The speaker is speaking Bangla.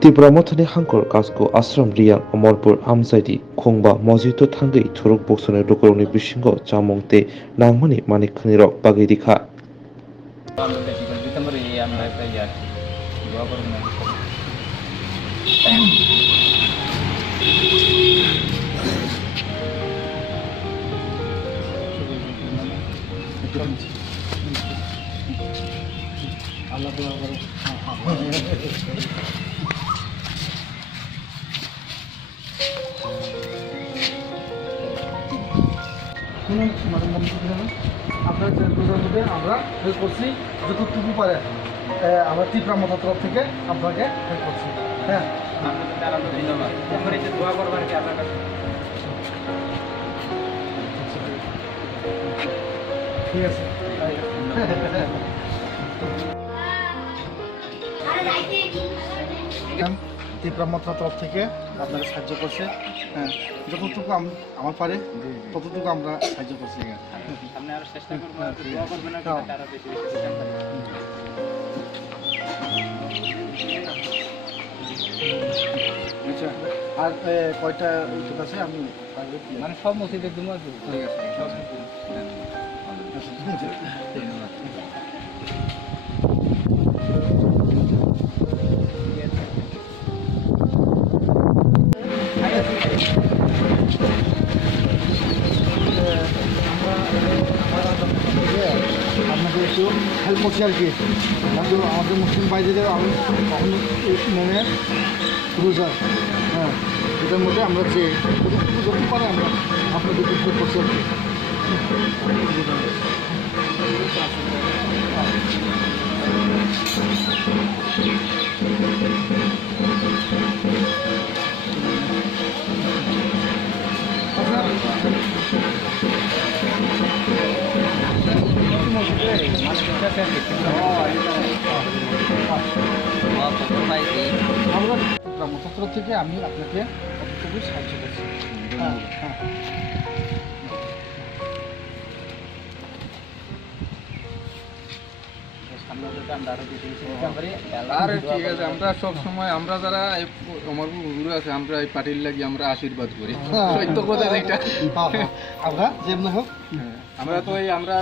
띠브라모타니 한걸 가스고 아스람 리양 어머르불 함사이디 콩바 머지도 탕게이 초록 복선의 로그로니 비신거 자몽때 낭만이 많이 크니러 바게디카 শুনুন ম্যাডাম আপনার যে রোজার মধ্যে আমরা হেল্প করছি যতটুকু পারে আমরা তীব্রা মাথার তরফ থেকে আপনাকে হেল্প করছি। হ্যাঁ ঠিক আছে। তীব্রা মাথার তরফ থেকে আপনাকে সাহায্য করছে। হ্যাঁ যতটুকু আমার পারে ততটুকু আমরা সাহায্য করছি। আচ্ছা আর কয়টা উচিত আছে আমি মানে সব মসজিদের জন্য ঠিক আছে। আপনাদের একটু হেল্প করছি আর কি। কিন্তু আমাদের মুসলিম বাইরেদের আমি কখনো নেমে রোজা, হ্যাঁ এটার মধ্যে আমরা যে যতটুকু পারে আমরা আপনাদের হেল্প করছি আর কি। আমরা ব্রহ্মপুত্র থেকে আমি আপনাকে খুবই সাহায্য করছি। হ্যাঁ হ্যাঁ আর ঠিক আছে, আমরা সব সময় আমরা যারা আমার গুরু আছে আমরা এই পার্টির লাগি আমরা আশীর্বাদ করি, সত্য কথা যেটা। আমরা যেমন হোক আমরা তো এই আমরা